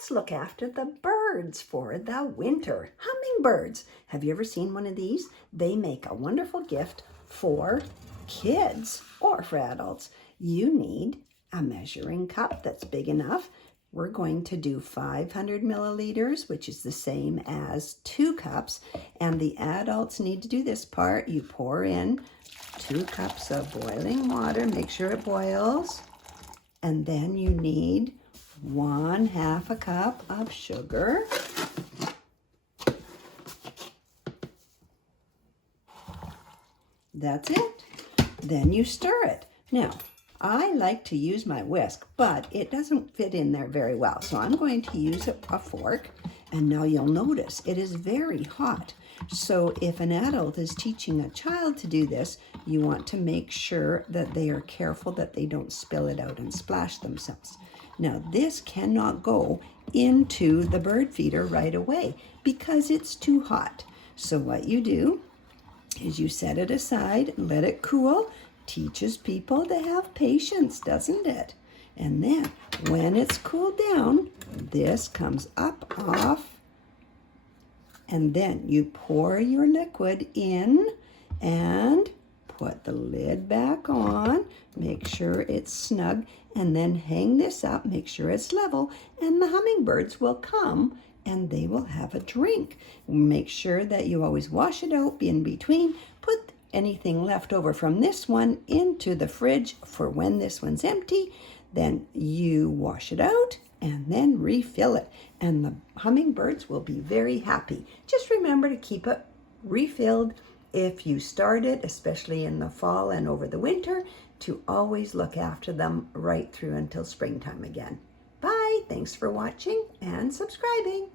let's look after the birds for the winter. Hummingbirds. Have you ever seen one of these? They make a wonderful gift for kids or for adults. You need a measuring cup that's big enough. We're going to do 500 milliliters, which is the same as 2 cups. And the adults need to do this part. You pour in 2 cups of boiling water. Make sure it boils. And then you need 1/2 a cup of sugar. That's it. Then you stir it. Now, I like to use my whisk, but it doesn't fit in there very well. So I'm going to use a fork. And now you'll notice it is very hot. So if an adult is teaching a child to do this, you want to make sure that they are careful that they don't spill it out and splash themselves. Now this cannot go into the bird feeder right away because it's too hot. So what you do is you set it aside and let it cool. Teaches people to have patience, doesn't it? And then when it's cooled down, this comes up off, and then you pour your liquid in and put the lid back on. Make sure it's snug, and then hang this up, make sure it's level, and the hummingbirds will come and they will have a drink. Make sure that you always wash it out in between. Put anything left over from this one into the fridge for when this one's empty. Then you wash it out and then refill it. And the hummingbirds will be very happy. Just remember to keep it refilled if you start it, especially in the fall and over the winter, to always look after them right through until springtime again. Bye. Thanks for watching and subscribing.